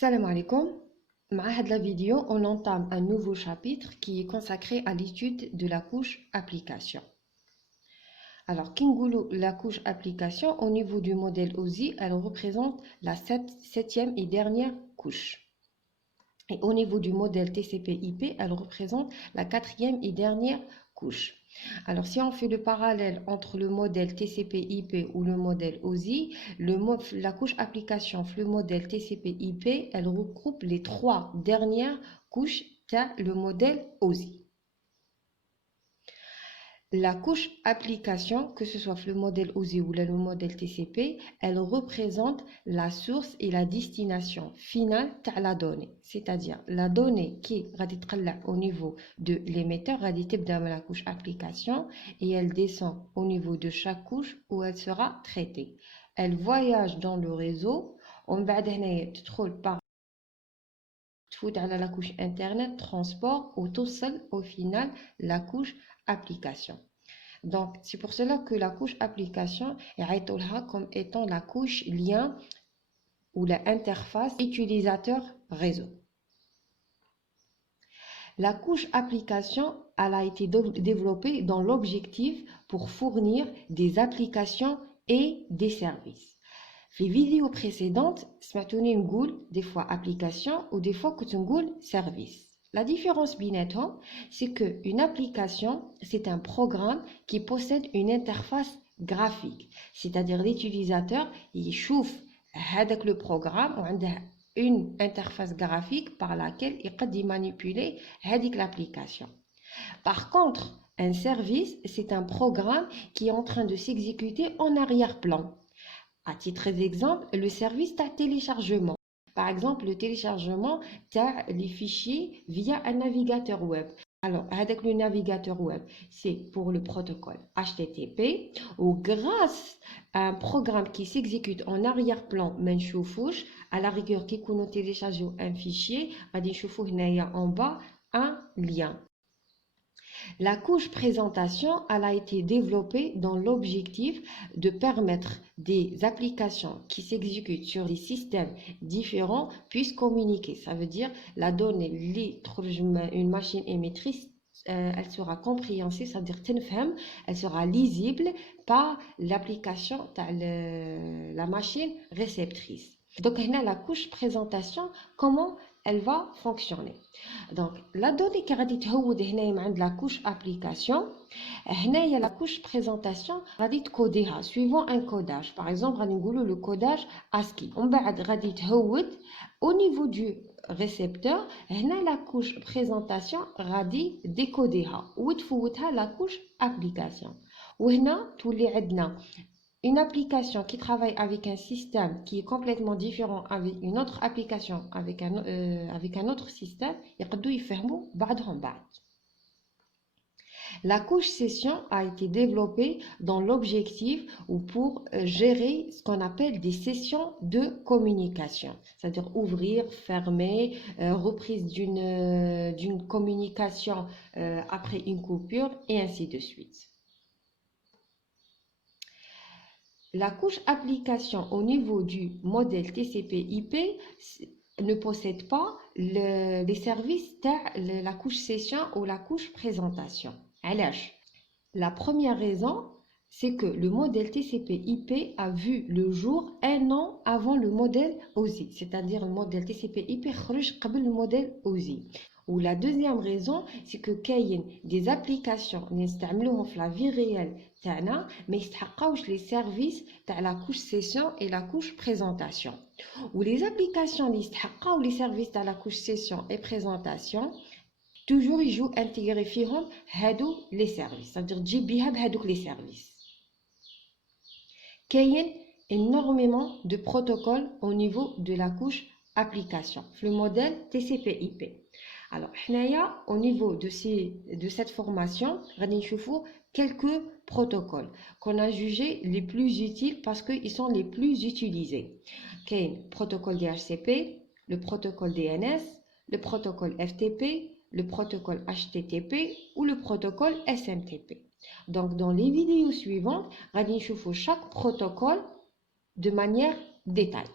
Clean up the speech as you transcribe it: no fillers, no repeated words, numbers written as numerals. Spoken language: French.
Salam alaikum. Dans la vidéo, on entame un nouveau chapitre qui est consacré à l'étude de la couche application. Alors, Kingoulou, la couche application, au niveau du modèle OSI, elle représente la septième et dernière couche. Et au niveau du modèle TCP/IP, elle représente la quatrième et dernière couche. Alors, si on fait le parallèle entre le modèle TCP/IP ou le modèle OSI, la couche application, le modèle TCP/IP, elle regroupe les trois dernières couches de le modèle OSI. La couche application, que ce soit le modèle OSI ou le modèle TCP, elle représente la source et la destination finale de la donnée. C'est-à-dire la donnée qui est au niveau de l'émetteur, dans la couche application, et elle descend au niveau de chaque couche où elle sera traitée. Elle voyage dans le réseau, on va par la couche internet, transport, ou tout seul au final la couche application. Donc, c'est pour cela que la couche application est comme étant la couche lien ou l'interface utilisateur-réseau. La couche application elle a été développée dans l'objectif pour fournir des applications et des services. Les vidéos précédentes, des fois application ou des fois service. La différence c'est qu'une application, c'est un programme qui possède une interface graphique. C'est-à-dire l'utilisateur, il chauffe avec le programme ou une interface graphique par laquelle il peut manipuler l'application. Par contre, un service, c'est un programme qui est en train de s'exécuter en arrière-plan. À titre d'exemple, le service de téléchargement. Par exemple, le téléchargement des fichiers via un navigateur web. Alors, avec le navigateur web, c'est pour le protocole HTTP ou grâce à un programme qui s'exécute en arrière-plan, à la rigueur qui nous télécharge un fichier, en bas un lien. La couche présentation elle a été développée dans l'objectif de permettre des applications qui s'exécutent sur des systèmes différents puissent communiquer. Ça veut dire la donnée, une machine émettrice, elle sera compréhensible, c'est-à-dire elle sera lisible par l'application, la machine réceptrice. Donc, la couche présentation, comment elle va fonctionner. Donc, la donnée qui est la couche application, la couche présentation, suivant un codage. Par exemple, le codage ASCII. Au niveau du récepteur, la couche présentation décoder la couche application. Une application qui travaille avec un système qui est complètement différent avec une autre application, avec un autre système, la couche session a été développée dans l'objectif ou pour gérer ce qu'on appelle des sessions de communication, c'est-à-dire ouvrir, fermer, reprise d'une communication après une coupure et ainsi de suite. La couche application au niveau du modèle TCP/IP ne possède pas les services de la couche session ou la couche présentation. La première raison, c'est que le modèle TCP/IP a vu le jour un an avant le modèle OSI, c'est-à-dire le modèle TCP/IP avant le modèle OSI. Ou la deuxième raison, c'est que des applications dans la vie réelle, mais les services de la couche session et la couche présentation. Ou les applications ou les services de la couche session et présentation, toujours ils jouent intégrer les services, c'est-à-dire les services. Il y a énormément de protocoles au niveau de la couche application, le modèle TCP/IP. Alors, au niveau de cette formation, nous allons quelques protocoles qu'on a jugés les plus utiles parce qu'ils sont les plus utilisés. Il y a le protocole DHCP, le protocole DNS, le protocole FTP, le protocole HTTP ou le protocole SMTP. Donc, dans les vidéos suivantes, nous allons chaque protocole de manière détaillée.